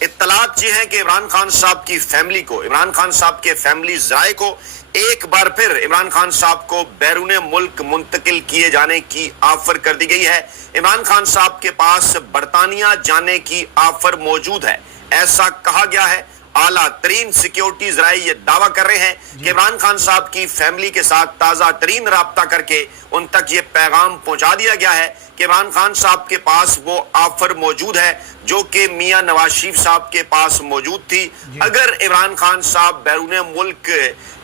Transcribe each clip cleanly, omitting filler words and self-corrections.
اطلاعات یہ ہیں کہ عمران خان صاحب کی فیملی کو، عمران خان صاحب کے فیملی ذرائع کو ایک بار پھر عمران خان صاحب کو بیرون ملک منتقل کیے جانے کی آفر کر دی گئی ہے۔ عمران خان صاحب کے پاس برطانیہ جانے کی آفر موجود ہے، ایسا کہا گیا ہے۔ اعلیٰ ترین سیکیورٹی ذرائع یہ دعویٰ کر رہے ہیں کہ عمران خان صاحب کی فیملی کے ساتھ تازہ ترین رابطہ کر کے ان تک یہ پیغام پہنچا دیا گیا ہے کہ عمران خان صاحب کے پاس وہ آفر موجود ہے جو کہ میاں نواز شریف صاحب کے پاس موجود تھی۔ اگر عمران خان صاحب بیرون ملک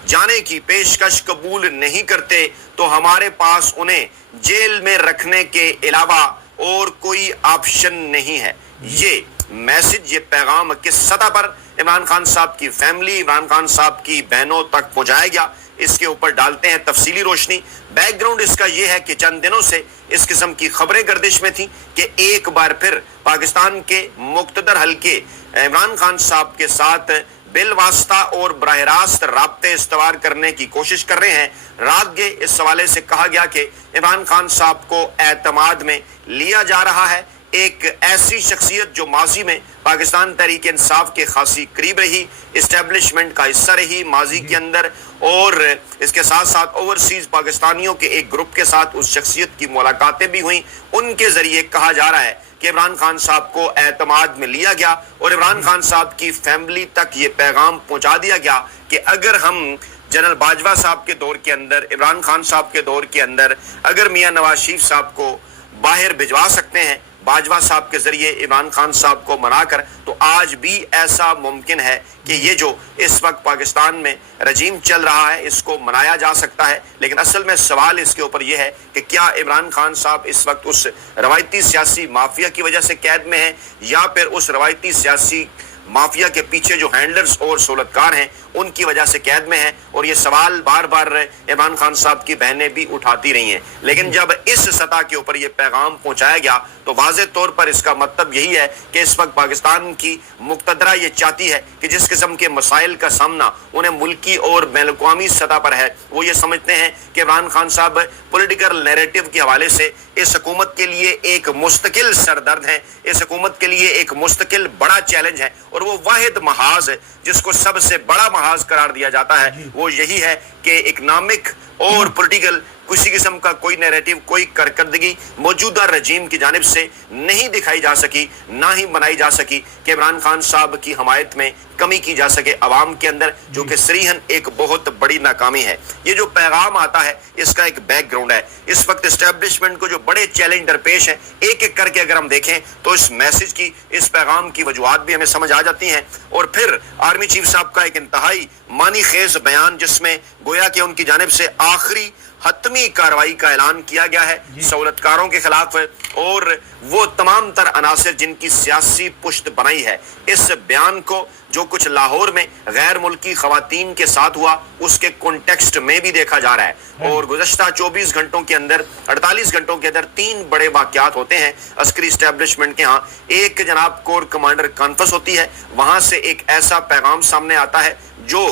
جانے کی پیشکش قبول نہیں کرتے تو ہمارے پاس انہیں جیل میں رکھنے کے علاوہ اور کوئی آپشن نہیں ہے۔ یہ میسج، یہ پیغام کس سطح پر عمران خان صاحب کی فیملی، عمران خان صاحب کی بہنوں تک پہنچایا گیا، اس کے اوپر ڈالتے ہیں تفصیلی روشنی۔ بیک گراؤنڈ اس کا یہ ہے کہ چند دنوں سے اس قسم کی خبریں گردش میں تھیں کہ ایک بار پھر پاکستان کے مقتدر حلقے عمران خان صاحب کے ساتھ بالواسطہ اور براہ راست رابطے استوار کرنے کی کوشش کر رہے ہیں۔ رات گئے اس حوالے سے کہا گیا کہ عمران خان صاحب کو اعتماد میں لیا جا رہا ہے، ایک ایسی شخصیت جو ماضی میں پاکستان تحریک انصاف کے خاصی قریب رہی، اسٹیبلشمنٹ کا حصہ رہی ماضی کے اندر، اور اس کے ساتھ ساتھ اوورسیز پاکستانیوں کے ایک گروپ کے ساتھ اس شخصیت کی ملاقاتیں بھی ہوئیں۔ ان کے ذریعے کہا جا رہا ہے کہ عمران خان صاحب کو اعتماد میں لیا گیا اور عمران خان صاحب کی فیملی تک یہ پیغام پہنچا دیا گیا کہ اگر ہم جنرل باجوہ صاحب کے دور کے اندر، عمران خان صاحب کے دور کے اندر اگر میاں نواز شریف صاحب کو باہر بھجوا سکتے ہیں باجوہ صاحب کے ذریعے عمران خان صاحب کو منا کر، تو آج بھی ایسا ممکن ہے کہ یہ جو اس وقت پاکستان میں رجیم چل رہا ہے اس کو منایا جا سکتا ہے۔ لیکن اصل میں سوال اس کے اوپر یہ ہے کہ کیا عمران خان صاحب اس وقت اس روایتی سیاسی مافیا کی وجہ سے قید میں ہیں یا پھر اس روایتی سیاسی مافیا کے پیچھے جو ہینڈلرز اور سہولتکار ہیں ان کی وجہ سے قید میں ہیں؟ اور یہ سوال بار بار عمران خان صاحب کی بہنیں بھی اٹھاتی رہی ہیں۔ لیکن جب اس سطح کے اوپر یہ پیغام پہنچایا گیا تو واضح طور پر اس کا مطلب یہی ہے کہ اس وقت پاکستان کی مقتدرہ یہ چاہتی ہے کہ جس قسم کے مسائل کا سامنا انہیں ملکی اور بین الاقوامی سطح پر ہے، وہ یہ سمجھتے ہیں کہ عمران خان صاحب پولیٹیکل نیریٹو کے حوالے سے اس حکومت کے لیے ایک مستقل سردرد ہے، اس حکومت کے لیے ایک مستقل بڑا چیلنج ہے، اور وہ واحد محاذ جس کو سب سے بڑا محاذ قرار دیا جاتا ہے وہ یہی ہے کہ اکنامک اور پولیٹیکل کسی قسم کا کوئی نیریٹو، کوئی کارکردگی موجودہ رجیم کی جانب سے نہیں دکھائی جا سکی، نہ ہی بنائی جا سکی کہ عمران خان صاحب کی حمایت میں کمی کی جا سکے عوام کے اندر، جو کہ صریحاً ایک بہت بڑی ناکامی ہے۔ یہ جو پیغام آتا ہے اس کا ایک بیک گراؤنڈ ہے۔ اس وقت اسٹیبلشمنٹ کو جو بڑے چیلنج درپیش ہیں ایک ایک کر کے اگر ہم دیکھیں تو اس میسج کی، اس پیغام کی وجوہات بھی ہمیں سمجھ آ جاتی ہیں۔ اور پھر آرمی چیف صاحب کا ایک انتہائی معنی خیز بیان جس میں گویا کہ ان کی جانب سے آخری حتمی کارروائی کا اعلان کیا گیا ہے سہولتکاروں کے خلاف، اور وہ تمام تر عناصر جن کی سیاسی پشت بنائی ہے۔ اس بیان کو جو کچھ لاہور میں غیر ملکی خواتین کے ساتھ ہوا اس کے کنٹیکسٹ میں بھی دیکھا جا رہا ہے، اور گزشتہ 24 گھنٹوں کے اندر، 48 گھنٹوں کے اندر 3 بڑے واقعات ہوتے ہیں عسکری اسٹیبلشمنٹ کے ہاں۔ ایک جناب کور کمانڈر کانفرنس ہوتی ہے، وہاں سے ایک ایسا پیغام سامنے آتا ہے جو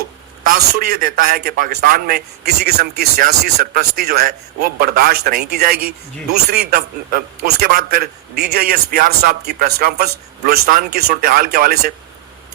تاثر یہ دیتا ہے کہ پاکستان میں کسی قسم کی سیاسی سرپرستی جو ہے وہ برداشت نہیں کی جائے گی۔ دوسری اس کے بعد پھر D G S P R صاحب کی پریس کانفرنس بلوچستان کی صورتحال کے حوالے سے،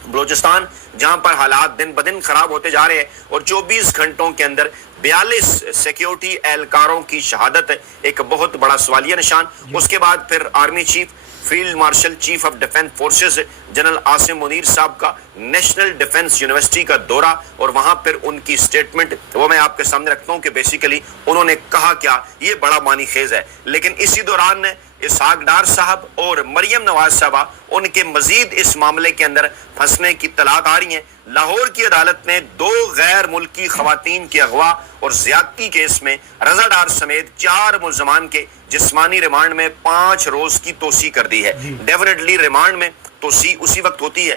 بلوچستان جہاں پر حالات دن بدن خراب ہوتے جا رہے ہیں، اور 24 گھنٹوں کے اندر 42 سیکیورٹی اہلکاروں کی شہادت، ایک بہت بڑا سوالیہ نشان۔ اس کے بعد پھر army chief field marshal chief of defence forces general Asim Munir صاحب کا نیشنل ڈیفنس یونیورسٹی کا دورہ، اور وہاں پر ان کی سٹیٹمنٹ وہ میں آپ کے سامنے رکھتا ہوں کہ بیسیکلی انہوں نے کہا کیا، یہ بڑا معنی خیز ہے۔ لیکن اسی دوران اسحاق ڈار صاحب اور مریم نواز صاحبہ ان کے مزید اس معاملے کے اندر پھنسنے کی اطلاعات آ رہی ہیں۔ لاہور کی عدالت نے 2 غیر ملکی خواتین کے اغوا اور زیادتی کیس میں رضا ڈار سمیت 4 ملزمان کے جسمانی ریمانڈ میں 5 روز کی توسیع کر دی ہے۔ ڈیفینیٹلی ریمانڈ میں توسیع اسی وقت ہوتی ہے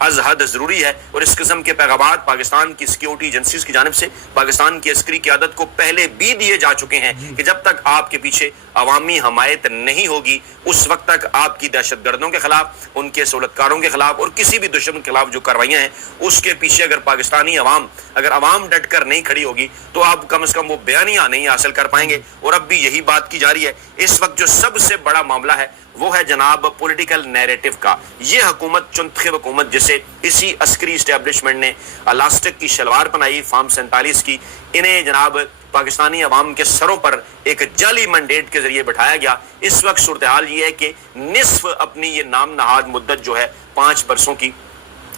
از حد ضروری ہے, اور اس قسم کے پیغامات پاکستان کی سیکیورٹی ایجنسیز کی جانب سے پاکستان کی عسکری قیادت کو پہلے بھی دیے جا چکے ہیں کہ جب تک آپ کے پیچھے عوامی حمایت نہیں ہوگی اس وقت تک آپ کی دہشت گردوں کے خلاف, ان کے سہولتکاروں کے خلاف اور کسی بھی دشمن کے خلاف جو کاروائیاں ہیں اس کے پیچھے اگر پاکستانی عوام ڈٹ کر نہیں کھڑی ہوگی تو آپ کم از کم وہ بیانیہ نہیں حاصل کر پائیں گے. اور اب بھی یہی بات کی جا رہی ہے. اس وقت جو سب سے بڑا معاملہ ہے وہ ہے جناب پولیٹیکل نیریٹو کا. یہ حکومت چنتخب حکومت جسے اسی عسکری اسٹیبلشمنٹ نے الاسٹک کی شلوار پہنائی فارم 47 کی, انہیں جناب پاکستانی عوام کے سروں پر ایک جعلی مینڈیٹ کے ذریعے بٹھایا گیا. اس وقت صورتحال یہ ہے کہ نصف اپنی یہ نام نہاد مدت جو ہے 5 برسوں کی,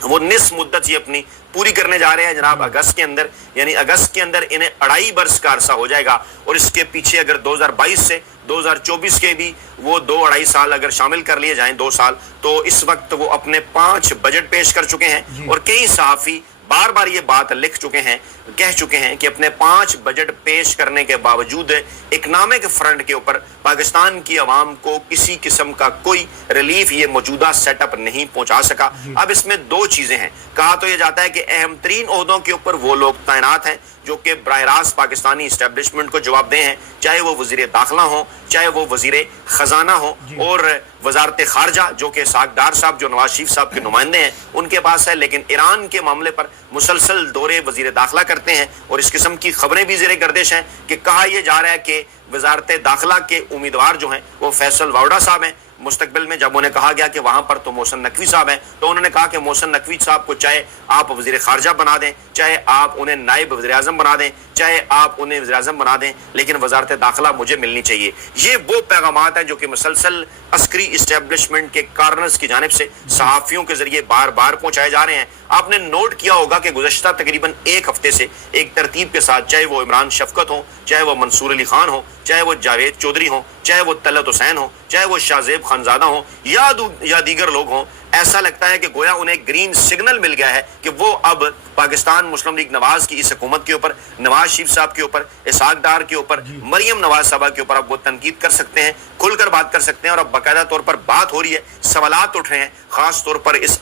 وہ نصف مدت یہ اپنی پوری کرنے جا رہے ہیں جناب اگست کے اندر. یعنی اگست کے اندر انہیں 2.5 برس کا عرصہ ہو جائے گا, اور اس کے پیچھے اگر 2022 سے 2024 کے بھی وہ 2-2.5 سال اگر شامل کر لیے جائیں 2 سال, تو اس وقت وہ اپنے 5 بجٹ پیش کر چکے ہیں. اور کئی صحافی بار بار یہ بات لکھ چکے ہیں, کہہ چکے ہیں کہ اپنے 5 بجٹ پیش کرنے کے باوجود اکنامک فرنٹ کے اوپر پاکستان کی عوام کو کسی قسم کا کوئی ریلیف یہ موجودہ سیٹ اپ نہیں پہنچا سکا. اب اس میں 2 چیزیں ہیں. کہا تو یہ جاتا ہے کہ اہم ترین عہدوں کے اوپر وہ لوگ تعینات ہیں جو کہ براہ راست پاکستانی اسٹیبلشمنٹ کو جواب دیں ہیں, چاہے وہ وزیر داخلہ ہوں, چاہے وہ وزیر خزانہ ہوں, اور وزارت خارجہ جو کہ اسحاق ڈار صاحب جو نواز شریف صاحب کے نمائندے ہیں ان کے پاس ہے. لیکن ایران کے معاملے پر مسلسل دورے وزیر داخلہ کرتے ہیں, اور اس قسم کی خبریں بھی زیر گردش ہیں کہ کہا یہ جا رہا ہے کہ وزارت داخلہ کے امیدوار جو ہیں وہ فیصل واوڈا صاحب ہیں. مستقبل میں جب انہیں کہا گیا کہ وہاں پر تو محسن نقوی صاحب ہیں, تو انہوں نے کہا کہ محسن نقوی صاحب کو چاہے آپ وزیر خارجہ بنا دیں, چاہے آپ انہیں نائب وزیر اعظم بنا دیں, چاہے آپ انہیں وزیر اعظم بنا دیں, لیکن وزارت داخلہ مجھے ملنی چاہیے. یہ وہ پیغامات ہیں جو کہ مسلسل عسکری اسٹیبلشمنٹ کے کارنرز کی جانب سے صحافیوں کے ذریعے بار بار پہنچائے جا رہے ہیں. آپ نے نوٹ کیا ہوگا کہ گزشتہ تقریباً 1 ہفتے سے ایک ترتیب کے ساتھ, چاہے وہ عمران شفقت ہوں, چاہے وہ منصور علی خان ہوں, چاہے وہ جاوید چودھری ہوں, چاہے وہ طلعت حسین ہوں, چاہے وہ شاہ زیب خانزادہ ہوں یا دیگر لوگ ہوں, ایسا لگتا ہے کہ گویا انہیں گرین سگنل مل گیا ہے کہ وہ اب پاکستان مسلم لیگ نواز کی اس حکومت کے اوپر, نواز شریف صاحب کے اوپر, اسحاق ڈار کے اوپر, مریم نواز صاحبہ کے اوپر اب وہ تنقید کر سکتے ہیں, کھل کر بات کر سکتے ہیں. اور اب باقاعدہ طور پر بات ہو رہی ہے, سوالات اٹھ رہے ہیں خاص طور پر اس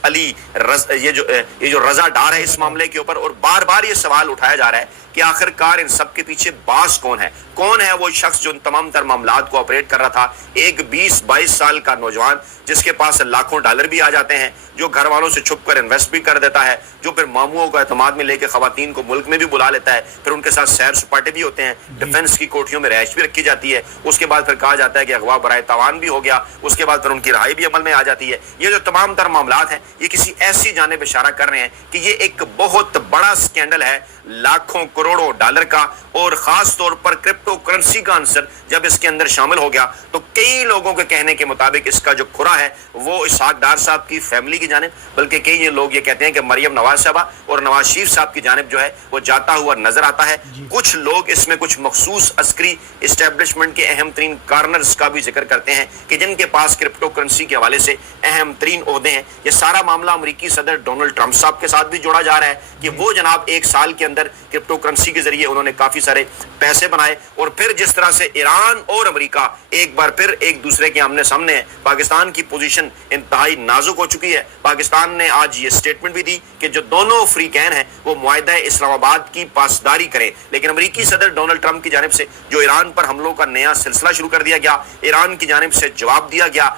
یہ جو رضا ڈار ہے اس معاملے کے اوپر, اور بار بار یہ سوال اٹھایا جا رہا ہے کہ آخرکار ان سب کے پیچھے باس کون ہے. کون ہے وہ شخص جو ان تمام تر معاملات کو آپریٹ کر رہا تھا. ایک 20-22 سال کا نوجوان جس کے پاس لاکھوں ڈالر بھی آ جاتے ہیں, جو گھر والوں سے چھپ کر انویسٹ بھی کر دیتا ہے, جو پھر ماموں کو اعتماد میں لے کے خواتین کو ملک میں بھی بلا لیتا ہے, پھر ان کے ساتھ سیر سپاٹے بھی ہوتے ہیں, ڈیفنس کی کوٹھیوں میں رہائش بھی رکھی جاتی ہے, اس کے بعد پھر کہا جاتا ہے کہ اغوا برائے تاوان بھی ہو گیا, اس کے بعد پھر ان کی رہائی بھی عمل میں آ جاتی ہے. یہ جو تمام تر معاملات ہیں یہ کسی ایسی جانب اشارہ کر رہے ہیں کہ یہ ایک بہت بڑا سکینڈل ہے لاکھوں کروڑوں ڈالر کا, اور خاص طور پر کرپٹو کرنسی کا عنصر جب اس کے اندر شامل ہو گیا تو کئی لوگوں کے کہنے کے مطابق اس کا جو کھرا ہے وہ اسحاق ڈار صاحب کی فیملی کی جانب, بلکہ کئی لوگ یہ کہتے ہیں کہ مریم نواز صاحبہ اور نواز شریف صاحب کی جانب جو ہے وہ جاتا ہوا نظر آتا ہے. کچھ لوگ اس میں کچھ مخصوص عسکری اسٹیبلشمنٹ کے اہم ترین کارنرز کا بھی ذکر کرتے ہیں کہ جن کے پاس کرپٹو کرنسی کے حوالے سے اہم ترین عہدے ہیں. یہ سارا معاملہ امریکی صدر ڈونلڈ ٹرمپ صاحب کے ساتھ بھی جوڑا جا رہا ہے کہ وہ جناب 1 سال کے اندر کرپٹو کرنسی کے ذریعے انہوں نے کافی سارے پیسے بنائے, اور پھر جس طرح سے ایران اور امریکہ ایک بار پھر ایک دوسرے کے آمنے سامنے ہیں. پاکستان کی پوزیشن انتہائی نازک ہو چکی ہے. پاکستان نے آج یہ سٹیٹمنٹ بھی دی کہ جو دونوں فریقین ہیں وہ معاہدہ اسلام آباد کی پاسداری کریں, لیکن امریکی صدر ڈونلڈ ٹرمپ کی جانب سے جو ایران پر حملوں کا نیا سلسلہ شروع کر دیا گیا, ایران کی جانب سے جواب دیا گیا,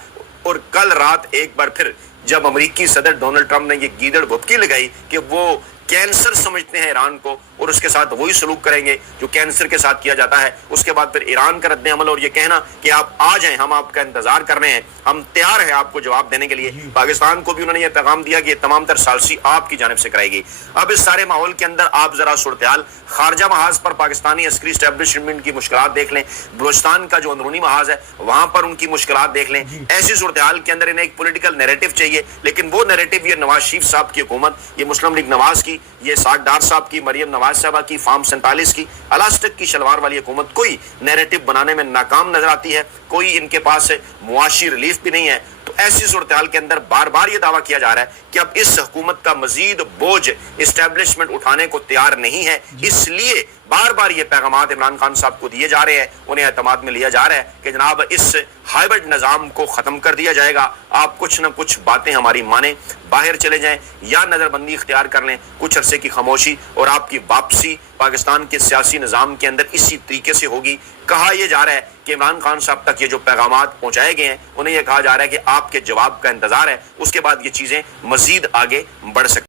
اور کل رات ایک بار پھر جب امریکی صدر ڈونلڈ ٹرمپ نے یہ گیدڑ بھبکی لگائی کہ وہ کینسر سمجھتے ہیں ایران کو اور اس کے ساتھ وہی سلوک کریں گے جو کینسر کے ساتھ کیا جاتا ہے, اس کے بعد پھر ایران کا رد عمل اور یہ کہنا کہ آپ آ جائیں, ہم آپ کا انتظار کر رہے ہیں, ہم تیار ہیں آپ کو جواب دینے کے لیے. پاکستان کو بھی انہوں نے یہ پیغام دیا کہ یہ تمام تر ثالثی آپ کی جانب سے کرائی گئی. اب اس سارے ماحول کے اندر آپ ذرا صورتحال خارجہ محاذ پر پاکستانی عسکری اسٹیبلشمنٹ کی مشکلات دیکھ لیں, بلوچستان کا جو اندرونی محاذ ہے وہاں پر ان کی مشکلات دیکھ لیں. ایسی صورتحال کے اندر انہیں ایک پولیٹیکل نیریٹو چاہیے, لیکن وہ نیریٹو یہ نواز شریف صاحب کی حکومت, یہ مسلم لیگ نواز کی, یہ اسحاق ڈار صاحب کی, مریم نواز صاحبہ کی, فارم 47 کی, الاسٹک کی شلوار والی حکومت کوئی نیریٹو بنانے میں ناکام نظر آتی ہے. کوئی ان کے پاس معاشی ریلیف بھی نہیں ہے. تو ایسی صورتحال کے اندر بار بار یہ دعویٰ کیا جا رہا ہے کہ اب اس حکومت کا مزید بوجھ اسٹیبلشمنٹ اٹھانے کو تیار نہیں ہے, اس لیے بار بار یہ پیغامات عمران خان صاحب کو دیے جا رہے ہیں, انہیں اعتماد میں لیا جا رہا ہے کہ جناب اس ہائبرڈ نظام کو ختم کر دیا جائے گا. آپ کچھ نہ کچھ باتیں ہماری مانیں, باہر چلے جائیں یا نظر بندی اختیار کر لیں, کچھ عرصے کی خاموشی اور آپ کی واپسی پاکستان کے سیاسی نظام کے اندر اسی طریقے سے ہوگی. کہا یہ جا رہا ہے کہ عمران خان صاحب تک یہ جو پیغامات پہنچائے گئے ہیں انہیں یہ کہا جا رہا ہے کہ آپ کے جواب کا انتظار ہے, اس کے بعد یہ چیزیں مزید آگے بڑھ سکتی ہیں.